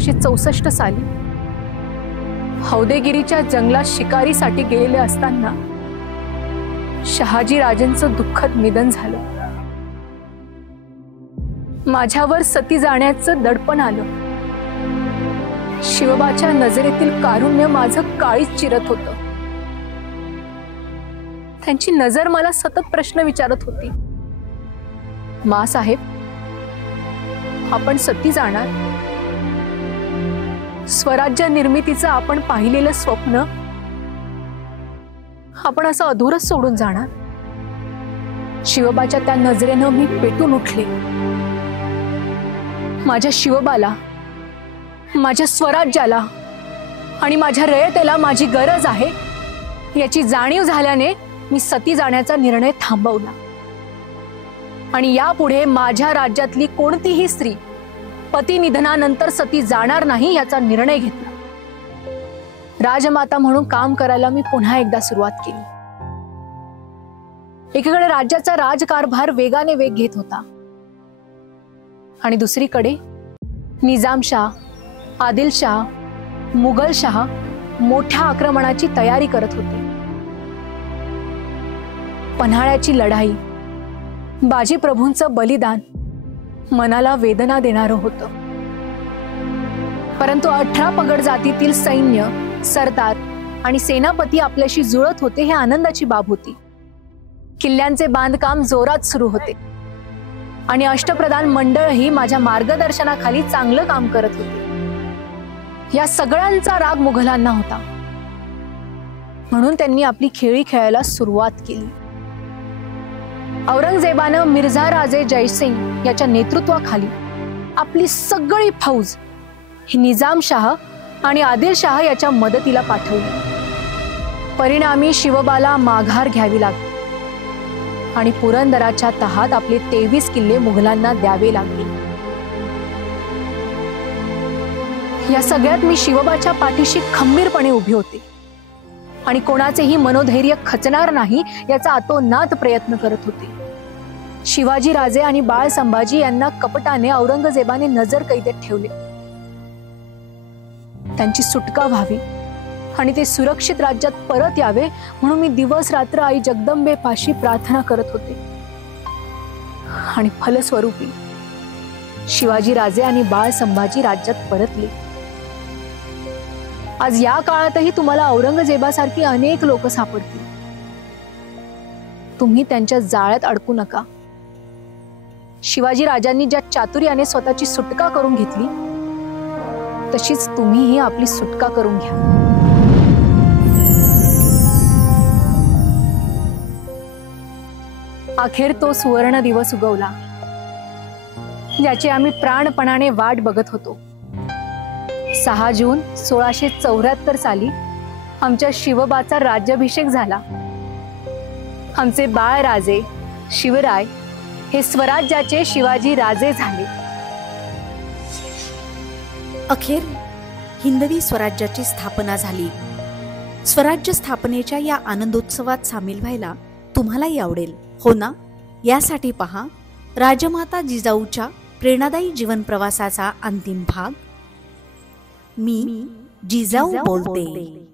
1664 साली हौदेगिरीच्या जंगलात शिकारीसाठी गेलेले असताना शहाजी राजांचं दुःखद निधन झालं। माझ्यावर सती जाण्याचं दडपण आलं। शिवबाच्या नजरेतील कारुण्य माझं काळीच चिरत होतं। त्यांची नजर मला सतत प्रश्न विचारत होती, मा साहेब, आपण सती जाणार? स्वराज्य निर्मितीचं आपण पाहिलेलं स्वप्न आपण असं अधुरच सोडून जाणार? शिवबाच्या त्या नजरेनं मी पेटून उठले। माझ्या शिवबाला, माझ्या स्वराज्याला आणि माझ्या रयतेला माझी गरज आहे याची जाणीव झाल्याने मी सती जाण्याचा निर्णय थांबवला आणि यापुढे माझ्या राज्यातली कोणतीही स्त्री पती निधनानंतर सती जाणार नाही याचा निर्णय घेतला। राजमाता म्हणून काम करायला मी पुन्हा एकदा सुरुवात केली। एकीकडे राज्याचा राजकारभार वेगाने वेग घेत होता आणि दुसरीकडे निजामशाह, आदिलशाह, मुघलशाह मोठ्या आक्रमणाची तयारी करत होते। पन्हाळ्याची लढाई, बाजीप्रभूंचं बलिदान मनाला वेदना देणारं होतं। परंतु 18 पगड जातीतील सैन्य, सरदार आणि सेनापती आपल्याशी जुळत होते हे आनंदाची बाब होती। किल्ल्यांचे बांधकाम जोरात सुरू होते आणि अष्टप्रधान मंडळही माझ्या मार्गदर्शनाखाली चांगलं काम करत होते। या सगळ्यांचा राग मुघलांना होता, म्हणून त्यांनी आपली खेळी खेळायला सुरुवात केली। औरंगजेबानं मिर्झा राजे जयसिंग याच्या नेतृत्वाखाली आपली सगळी फौज ही निजामशाह आणि आदिलशाह याच्या मदतीला पाठवली। परिणामी शिवबाला माघार घ्यावी लागली आणि पुरंदराच्या तहात आपले 23 किल्ले मुघलांना द्यावे लागले। या सगळ्यात मी शिवबाच्या पाठीशी खंबीरपणे उभी होते आणि कोणाचेही मनोधैर्य खचणार नाही याचा आतोनात प्रयत्न करत होते। शिवाजी राजे आणि बाळ संभाजी यांना कपटाने औरंगजेबाने नजर कैदेत ठेवले। त्यांची सुटका व्हावी आणि ते सुरक्षित राज्यात परत यावे म्हणून मी दिवस रात्र आई जगदंबेपाशी प्रार्थना करत होते आणि फलस्वरूपी शिवाजी राजे आणि बाळ संभाजी राज्यात परतले। आज या काळातही तुम्हाला औरंगजेबासारखी अनेक लोक सापडतील। तुम्ही त्यांच्या जाळ्यात अडकू नका। शिवाजी राजांनी ज्या चातुर्याने स्वतःची सुटका करून घेतली तशीच तुम्हीही आपली सुटका करून घ्या। अखेर तो सुवर्ण दिवस उगवला ज्याची आम्ही प्राणपणाने वाट बघत होतो। 6 जून 1674 साली आमच्या शिवबाचा राज्याभिषेक झाला। आमचे बाळ राजे शिवराय हे स्वराज्याचे शिवाजी राजे झाले। अखेर हिंदवी स्वराज्याची स्थापना झाली। स्वराज्य स्थापनेच्या या आनंदोत्सवात सामील व्हायला तुम्हालाही आवडेल, हो ना? यासाठी पहा राजमाता जिजाऊच्या प्रेरणादायी जीवन प्रवासाचा अंतिम भाग, मी जिजाऊ बोलते।